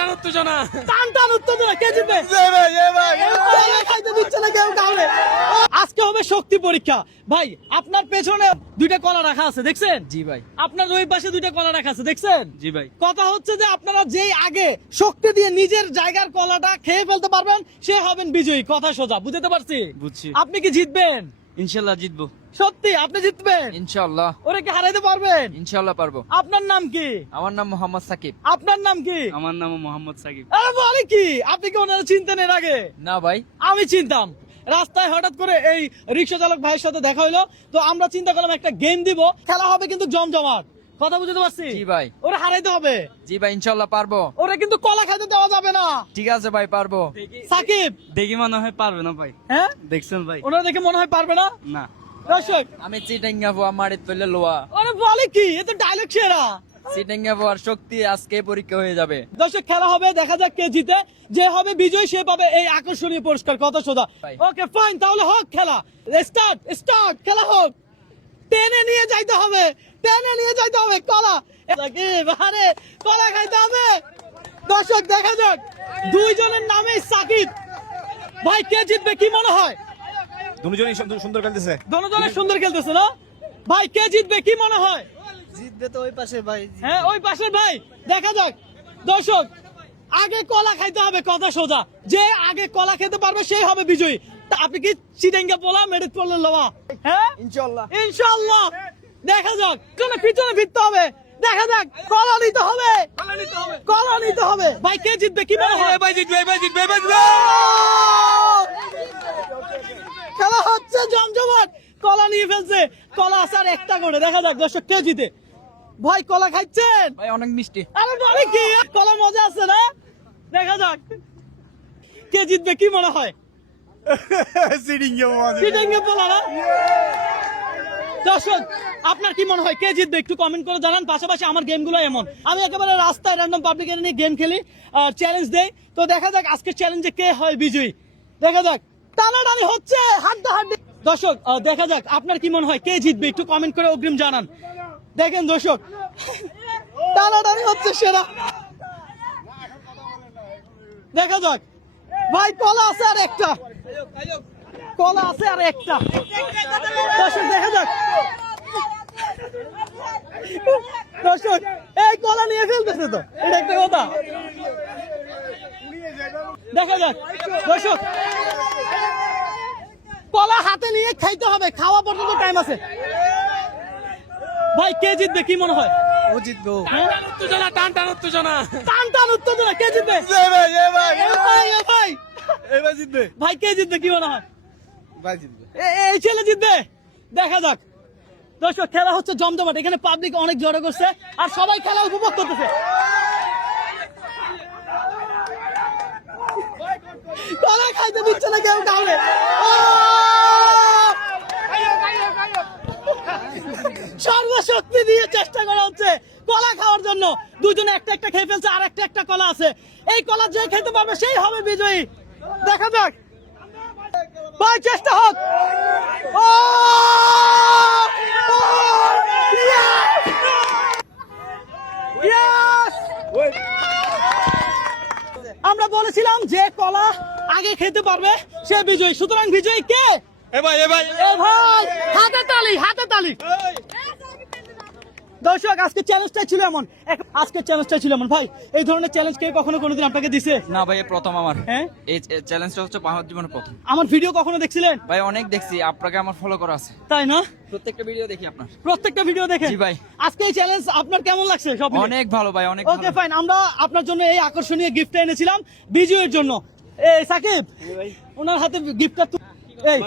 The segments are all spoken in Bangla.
টান উত্তেজনা কে জিতবে? কলা খাইতে দিচ্ছে না কেউ কাউরে। আজকে হবে শক্তি পরীক্ষা। ভাই আপনার পেছনে দুইটা কলা রাখা আছে দেখছেন? জি ভাই। আপনার ওই পাশে দুইটা কলা রাখা আছে দেখছেন? জি ভাই। কথা হচ্ছে যে আপনারা যেই আগে শক্তি দিয়ে নিজের জায়গার কলাটা খেয়ে ফেলতে পারবেন সে হবেন বিজয়ী। কথা সোজা, বুঝতে পারছি? বুঝছি। আপনি কি জিতবেন? ইনশাআল্লাহ জিতবো। সত্যি আপনি জিতবেন? ইনশাআল্লাহ। ওরে কি হারাইতে পারবেন? ইনশাআল্লাহ পারবো। আপনার নাম কি? আমার নাম মোহাম্মদ সাকিব। আপনার নাম কি? আমার নাম মোহাম্মদ সাকিব। আরে বলে কি, আপনি কি ওনারা চিনতেন এর আগে? না ভাই। আমি চিনতাম। রাস্তায় হঠাৎ করে এই রিক্সা চালক ভাইয়ের সাথে দেখা হইলো, তো আমরা চিন্তা করলাম একটা গেম দিব, খেলা হবে কিন্তু জমজমাট। কথা বুঝতে পারছি? জি ভাই। ওরা হারাইতে হবে। জি ভাই ইনশাআল্লাহ পারবো। ওরা কিন্তু কলা খাইতে দেওয়া যাবে না। ঠিক আছে ভাই পারবো। সাকিব দেখি মনে হয় পারবে না ভাই। হ্যাঁ দেখছেন ভাই? ওনারা দেখে মনে হয় পারবে না। না। দর্শক আমি চিটাঙ্গা ভুয়া মারিত পেলে লোয়া। ওরে বলে কি, এ তো ডায়লগ সেরা। চিটাঙ্গা ভুয়ার শক্তি আজকে পরীক্ষা হয়ে যাবে। দর্শক খেলা হবে, দেখা যাক কে জিতে। যে হবে বিজয় সে পাবে এই আকর্ষণীয় পুরস্কার। কথা সোজা। ভাই। ওকে ফাইন, তাহলে হোক খেলা। স্টার্ট খেলা হোক। টেনে নিয়ে যাইতে হবে, টেনে নিয়ে যাইতে হবে কলা। সাকিব আরে কলা খাইতে হবে। দর্শক দেখা যাক, দুইজনের নামে সাকিব। ভাই কে জিতবে কি মনে হয়? দুজনেই সুন্দর খেলতেছে। দুজনের সুন্দর খেলতেছে না? ভাই কে জিতবে কি মনে হয়? জিতবে তো ওই পাশে ভাই। হ্যাঁ ওই পাশের ভাই। দেখা যাক। দর্শক আগে কলা খাইতে হবে। কথা সোজা, যে আগে কলা খেতে পারবে সেই হবে বিজয়ী। তা আপনি কি চিটাঙ্গা পোলা মেরিট পড়লে লওয়া? হ্যাঁ ইনশাআল্লাহ। ইনশাআল্লাহ। দেখা যাক, পিছনে ফিরতে হবে। দেখা যাক, কলা নিতে হবে, কলা নিতে হবে। ভাই কে জিতবে কি মনে হয়? ভাই জিতবে, ভাই জিতবে, ভাই জিতবে। খেলা হচ্ছে জমজমাট। কলা নিয়ে ফেলছে, কলা আছে আর একটা করে। দেখা যাক দর্শক কে জিতে। ভাই কলা খাচ্ছেন? ভাই অনেক মিষ্টি। আরে বলে কি, কলা মজা আছে না? দেখা যাক কে জিতবে কি মনে হয়? চিটাঙ্গা পোলা না? দর্শক আপনার কি মনে হয় কে জিতবে একটু কমেন্ট করে জানান। পাশাপাশি আমার গেমগুলো এমন, আমি একেবারে রাস্তায় র্যান্ডম পাবলিক নিয়ে গেম খেলি, চ্যালেঞ্জ দেই। তো দেখা যাক আজকে চ্যালেঞ্জে কে হয় বিজয়ী। দেখা যাক, টানাটানি হচ্ছে, হাড্ডাহাড্ডি। দর্শক দেখা যাক আপনার কি মনে হয় কে জিতবে একটু কমেন্ট করে অগ্রিম জানান। দেখেন দর্শক, টানাটানি হচ্ছে সেরা। দেখা যাক। ভাই কলা আছে আর একটা, কলা আছে আর একটা। দর্শক দেখা যাক, দর্শক এই কলা নিয়ে ফেলতেছে তো, এটা একটা কথা। দেখা যাক দর্শক, কলা হাতে নিয়ে খাইতে হবে, খাওয়া পর্যন্ত টাইম আছে। ভাই কে জিতবে কি মনে হয়? ও জিতবো। উত্তেজনা, টান উত্তেজনা। টান উত্তেজনা, কে জিতবে? ভাই এবার জিতবে। ভাই কে জিতবে কি মনে হয়? ভাই জিতবে। এই ছেলে জিতবে। দেখা যাক। দর্শক খেলা হচ্ছে জমজমাট, এখানে পাবলিক অনেক জড়ো করছে আর সবাই খেলা উপভোগ করতেছে। কলা খাইতে দিচ্ছে না কেউ কাউরে। সর্বশক্তি দিয়ে চেষ্টা করা হচ্ছে কলা খাওয়ার জন্য। দুজনে একটা একটা খেয়ে ফেলছে আর একটা কলা আছে। এই কলা যে খেতে পারবে সেই হবে বিজয়ী। দেখা যাক, ভাই চেষ্টা হোক। আমরা বলেছিলাম যে কলা আগে খেতে পারবে সে বিজয়ী। সুতরাং বিজয়ী কে? এ ভাই, এ ভাই। এ ভাই হাতে তালি, হাতে তালি। দর্শক আজকে চ্যালেঞ্জটা ছিল এমন, ভাই এই ধরনের চ্যালেঞ্জ কে কখনো কোনোদিন আপনাকে দিছে? না ভাই, প্রথম আমার। হ্যাঁ এই চ্যালেঞ্জটা হচ্ছে আমার জীবনের প্রথম। আমার ভিডিও কখনো দেখছিলেন? ভাই অনেক দেখছি, আপনাকে আমার ফলো করা আছে। তাই না? প্রত্যেকটা ভিডিও দেখি আপনার। প্রত্যেকটা ভিডিও দেখেন? জি ভাই। আজকে এই চ্যালেঞ্জ আপনার কেমন লাগছে? সব মিলিয়ে? অনেক ভালো ভাই, অনেক ওকে ভালো। ফাইন, আমরা আপনার জন্য এই আকর্ষণীয় গিফট এনেছিলাম বিজয়ের জন্য। এই সাকিব ওনার হাতে গিফটটা এই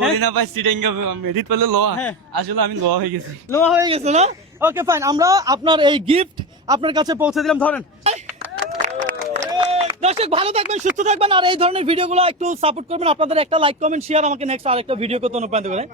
বলি না ভাই, চিটাঙ্গা মেরিট পেলে লোয়া। হ্যাঁ। আসলে আমি লোয়া হয়ে গেছি। লোয়া হয়ে গেছে না? ওকে ফাইন, আমরা আপনার এই গিফট আপনার কাছে পৌঁছে দিলাম। ধরেন। দর্শক ভালো থাকবেন, সুস্থ থাকবেন আর এই ধরনের ভিডিওগুলো একটু সাপোর্ট করবেন। আপনাদের একটা লাইক, কমেন্ট, শেয়ার আমাকে নেক্সট আরেকটা ভিডিও করতে অনুপ্রাণিত করে।